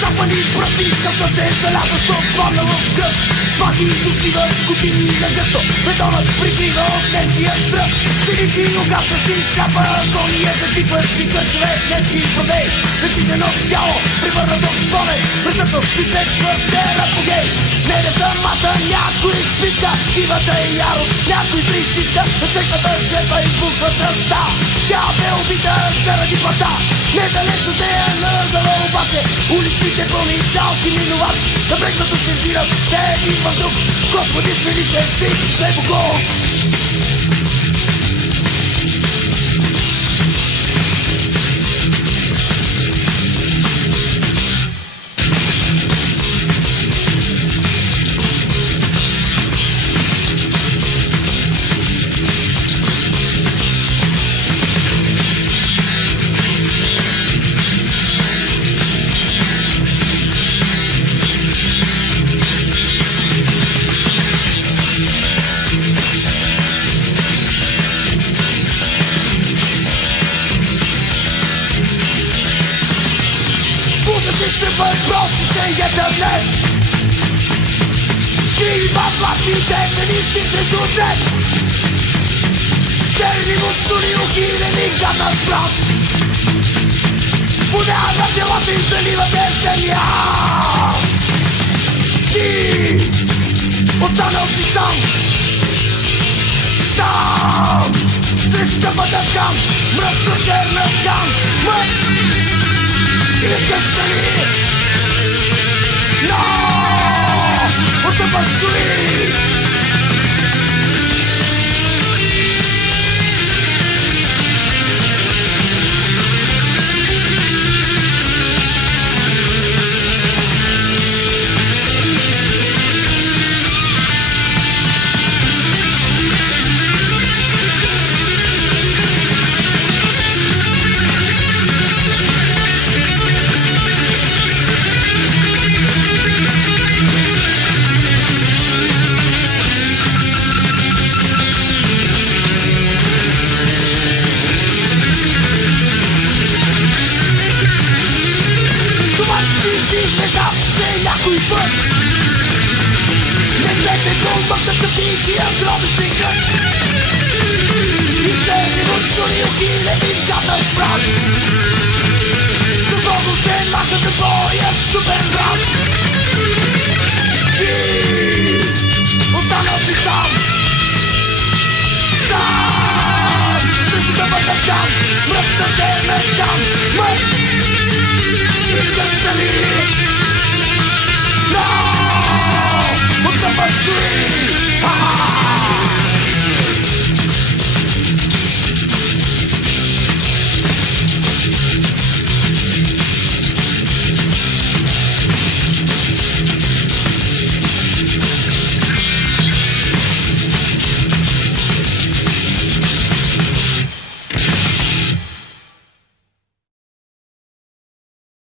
Запани пръсти към сърце залязващо паднало в кръв. Пахи души в кутии на гъсто, бетонът прикрива от нечия стръв. Синици угасващи скапа, кония затикващи кърчеве, нечи продей. Безжизнено тяло, превърнато в спомен, престъпност ти се чвърчера по гей. Недата мата някой списка, дивата е ярост, някой притиска, насекната жертва избухва страстта. Тя бе убита заради плата, недалеч от нея нъргала обаче. Улиците пълни жалки минувачи, напрегнато се взират те един в друг. Господи, смели се, всички сме Богом. Изтръпват просто ченгета днес. Скриват младите фенисти срещу днес. Черни муцуни ухилени гадна смрад. Вода на телата им заливате земя. Ти останал си сам. Сам срещу тъпата скам. Мръсно черна скам. Искаш ли? Но! Отъпаш ли? Някой път не слете гълбата тихия гробищен кръг. И черни муцуни ухилени гадна смрад. С много ще махат на твоя шупен брат. Ти останал си сам. Сам срещу тъпата скам. Мръсна черна скам. Мъж, искаш ли? No! What the fuck?